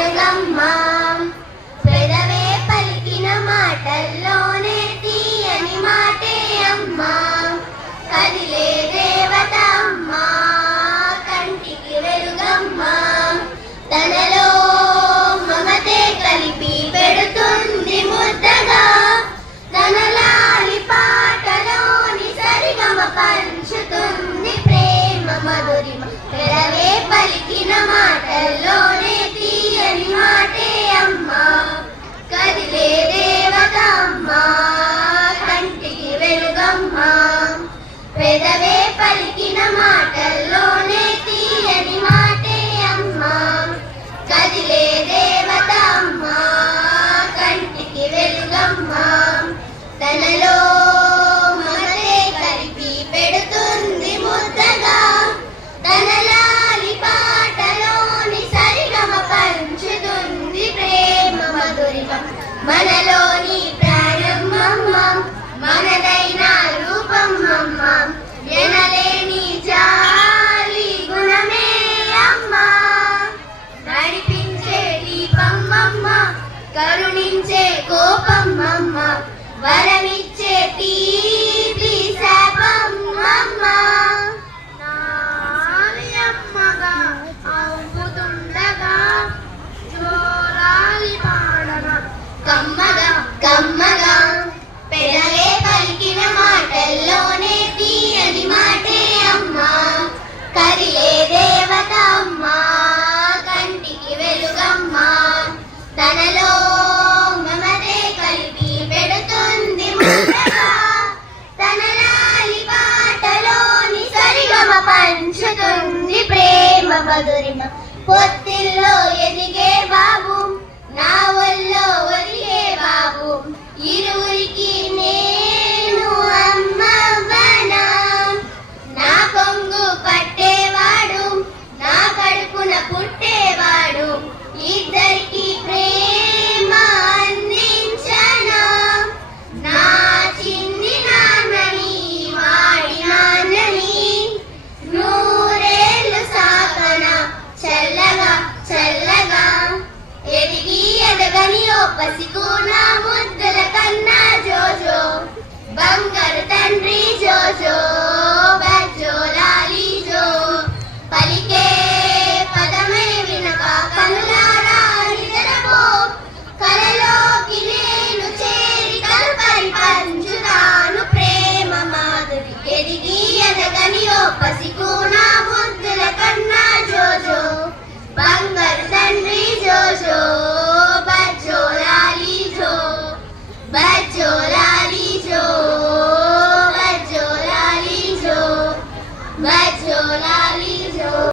వెలుగమ్మ పెదవే పలికిన మాటల్లోనే తీయని మాటే అమ్మ కదిలే దేవత అమ్మ కంటికి వెలుగమ్మ తనలో మమతే కలిపి పెడుతుంది ముద్దగా తన లాలి పాటలోని సరిగమ పంచుతుంది ప్రేమ మధురిమ పెదవే పలికిన మాటల్లోనే తీయని మాటే అమ్మ కదిలే దేవత అమ్మ కంటికి వెలుగమ్మ పెదవే పలికిన మాటల్లోనే తీయని మాటే అమ్మ కదిలే దేవత అమ్మ కంటికి వెలుగమ్మ తనలో మమతే కలిపి పెడుతుంది ముద్దగా తన లాలి పాటలోని సరిగమ పంచుతుంది ప్రేమ మధురిమ మనలోని ప్రాణం అమ్మ మనదైన రూపం అమ్మ ఎనలేని జాలి గుణమే అమ్మ నడిపించే దీపం అమ్మ కరుణించే కోపం అమ్మ వరమిచ్చే తీపి శాపం అమ్మ నాలి అమ్మగా అవుతుండగా జోరాలి పాడగా కమ్మగా కమ్మగా పెదవే పలికిన మాటల్లోనే తీయని మాటే అమ్మ కదిలే దేవత అమ్మ కంటికి వెలుగమ్మ తనలో మమతే కలిపి పెడుతుంది ముద్దగా తన లాలి పాటలోని సరిగమ పంచుతుంది ప్రేమ మధురిమ పొత్తిల్లో ఎదిగే బాబు నా ఒళ్ళో ఒదిగే బాబు ఇరువురికి నేను అమ్మవ్వనా నా కొంగు పట్టేవాడు నా కడుపున పుట్టేవాడు ఇద్దరికి ప్రేమ అందించనా నా చిన్ని నాన్నని వాడి నాన్నని నూరేళ్ళు సాకన చల్లగా చల్లగా ఎదిగి ఎదగని ఓ పసికూన ముద్దుల కన్నా జోజో బంగారు తండ్రి జోజో బజ్జో లాలి జో పలికే పదమే వినక కనులారా నిద్రపో కలలోకి నేను చేరి కల్పరి పంచుతాను ప్రేమ మాధురి ఎదిగి ఎదగని ఓ పసికూన ముద్దుల కన్నా జోజో బంగారు తండ్రి జోజో బజ్జో లాలి జో బజ్జో లాలి జో బజ్జో లాలి జో బజ్జో లాలి జో